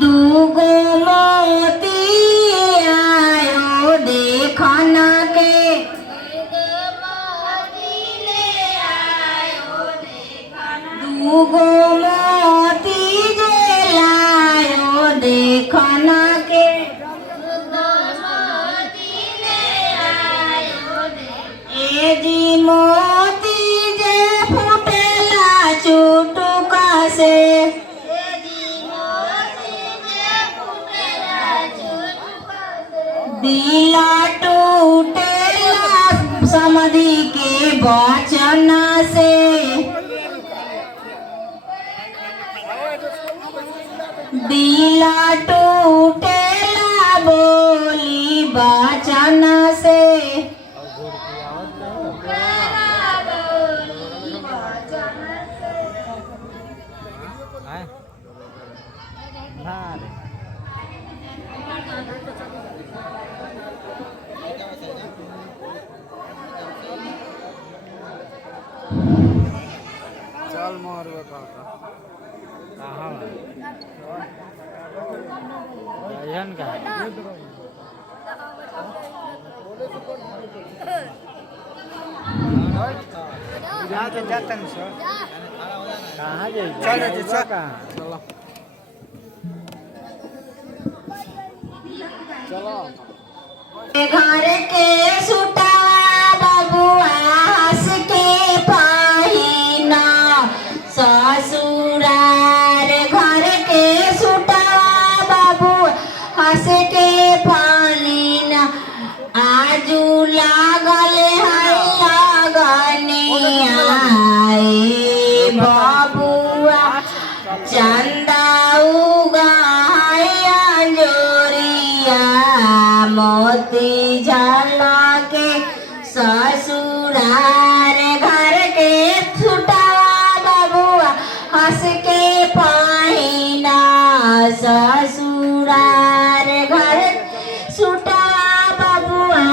दूगो मोती आयो देखन के दूगो मोती जे लायो देखन के ए जी मोती जे फुटेला चुटुका से दिला टूटेला समधि के वचन से दिला टूटेला बोली वचन से चल मारवे कहाँ भजन का जातन सर कहाँ जाइए चल कहाँ चलो घर के सुटा बबुआ हंस के पाहिना ससुरार घर के सुटा बबुआ हंस के पानिना आजू लागल है लगने आए बबुआ चंदा उगाया जोरिया मोती झला के ससुरार घर के छुटा बबुआ हंस के पाहिना ससुर